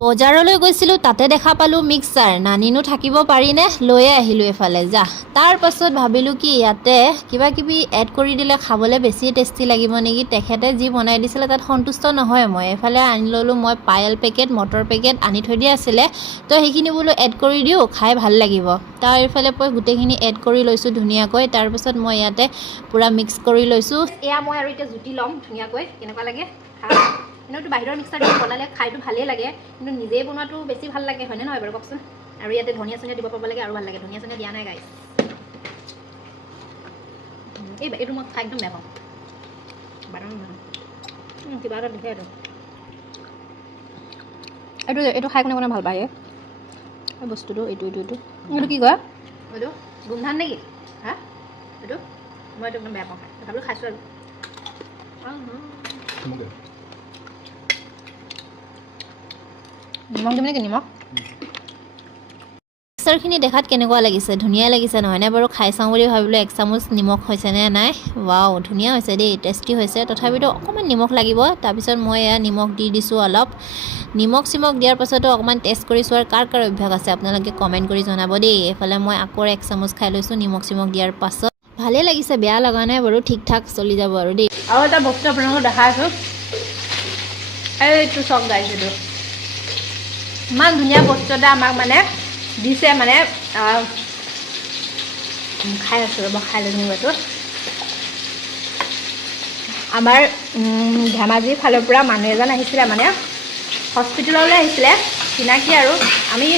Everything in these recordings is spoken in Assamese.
বজাৰলৈ গৈছিলোঁ, তাতে দেখা পালোঁ মিক্সাৰ। নানিনো থাকিব পাৰিনে, লৈয়ে আহিলোঁ এফালে যা। তাৰ পাছত ভাবিলোঁ কি ইয়াতে কিবা কিবি এড কৰি দিলে খাবলৈ বেছি টেষ্টি লাগিব নেকি। তেখেতে যি বনাই দিছিলে তাত সন্তুষ্ট নহয় মই। এফালে আনি ল'লোঁ মই পায়েল পেকেট, মটৰ পেকেট আনি থৈ দিয়া আছিলে, তো সেইখিনি বোলো এড কৰি দিওঁ, খাই ভাল লাগিব। তাৰ এইফালে মই গোটেইখিনি এড কৰি লৈছোঁ ধুনীয়াকৈ। তাৰপাছত মই ইয়াতে পূৰা মিক্স কৰি লৈছোঁ। এয়া মই আৰু এতিয়া জুতি ল'ম ধুনীয়াকৈ, কেনেকুৱা লাগে খাই। এনেওতো বাহিৰৰ মিক্সাৰ দি বনালে খাইতো ভালেই লাগে, কিন্তু নিজেই বনোৱাটো বেছি ভাল লাগে, হয়নে নহয় বাৰু কওকচোন। আৰু ইয়াতে ধনিয়া চনিয়া দিব পাব লাগে আৰু ভাল লাগে। ধনিয়া চনিয়া দিয়া নাই গাইছ। এইটো মই খাই একদম বেয়া পাওঁ, কিবা এটা দিছে এইটো খাই কোনে কোনে ভাল পায় এই বস্তুটো। এইটো কি কয়, এইটো গোমধান নেকি? হা, এইটো মই এইটো একদম বেয়া পাওঁ খাই, তথাপিও খাইছোঁ আৰু। নিমখ দিম নেকি? নিমখ মিক্সাৰখিনি দেখাত কেনেকুৱা লাগিছে? ধুনীয়া লাগিছে নহয়নে বাৰু? খাই চাওঁ বুলি ভাবিলোঁ, 1 চামুচ নিমখ হৈছেনে নাই। ৱাও, ধুনীয়া হৈছে দেই, টেষ্টি হৈছে। তথাপিতো অকণমান নিমখ লাগিব। তাৰপিছত মই এয়া নিমখ দি দিছোঁ অলপ। নিমখ চিমখ দিয়াৰ পাছতো অকণমান টেষ্ট কৰি চোৱাৰ কাৰ অভ্যাস আছে আপোনালোকে কমেণ্ট কৰি জনাব দেই। এইফালে মই আকৌ 1 চামুচ খাই লৈছোঁ নিমখ চিমখ দিয়াৰ পাছত। ভালেই লাগিছে, বেয়া লগা নাই বাৰু, ঠিক ঠাক চলি যাব আৰু দেই। আৰু এটা বস্তু আপোনালোকক দেখাইছোঁ, এইটো চক গাইছ, এইটো ইমান ধুনীয়া বস্তু এটা আমাক মানে দিছে, মানে খাই আছোঁ ৰ'ব, খাই লৈ এইটো আমাৰ ধেমাজিৰ ফালৰ পৰা মানুহ এজন আহিছিলে, মানে হস্পিটেললৈ আহিছিলে, চিনাকি আৰু। আমি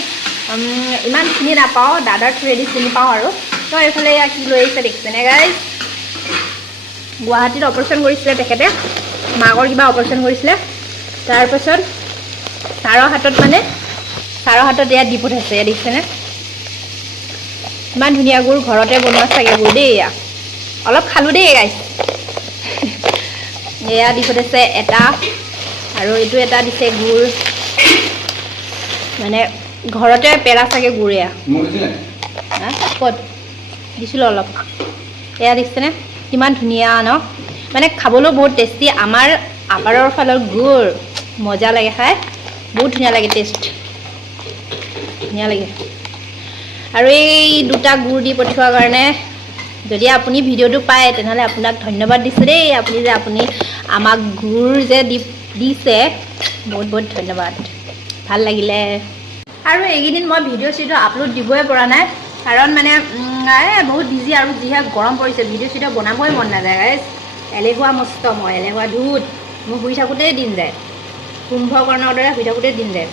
ইমান চিনি নাপাওঁ, দাদাৰ থ্ৰুৱেদি চিনি পাওঁ আৰু। তো এইফালে এয়া কি লৈ আহিছে দেখিছেনে গাইজ? গুৱাহাটীত অপাৰেশ্যন কৰিছিলে তেখেতে, মাকৰ কিবা অপাৰেশ্যন কৰিছিলে। তাৰপাছত ছাৰৰ হাতত এয়া দি পঠাইছে, এয়া দেখিছেনে? ইমান ধুনীয়া গুড়, ঘৰতে বনোৱা চাগে গুড় দেই। এয়া অলপ খালোঁ দেই গাইজ। এয়া দি পঠাইছে এটা, আৰু এইটো এটা দিছে গুড়, মানে ঘৰতে পেৰা চাগে গুড়। এয়া ক'ত দিছিলোঁ অলপ, এয়া দেখিছেনে কিমান ধুনীয়া ন? মানে খাবলৈও বহুত টেষ্টি। আমাৰ আপাৰৰ ফালৰ গুড় মজা লাগে খাই, বহুত ধুনীয়া লাগে, টেষ্ট ধুনীয়া লাগে। আৰু এই দুটা গুড় দি পঠিওৱাৰ কাৰণে যদি আপুনি ভিডিঅ'টো পায় তেনেহ'লে আপোনাক ধন্যবাদ দিছোঁ দেই। আপুনি আমাক গুড় যে দিছে, বহুত বহুত ধন্যবাদ, ভাল লাগিলে। আৰু এইকেইদিন মই ভিডিঅ' আপলোড দিবই পৰা নাই, কাৰণ মানে বহুত বিজি, আৰু যিহে গৰম পৰিছে ভিডিঅ' বনাবই মন নাযায় গাইজ। এলেহুৱা মস্ত, মই এলেহুৱা ধুত, মোৰ শুই থাকোঁতেই দিন যায়, কুম্ভকৰ্ণৰ দৰে শুই থাকোঁতেই দিন যায়।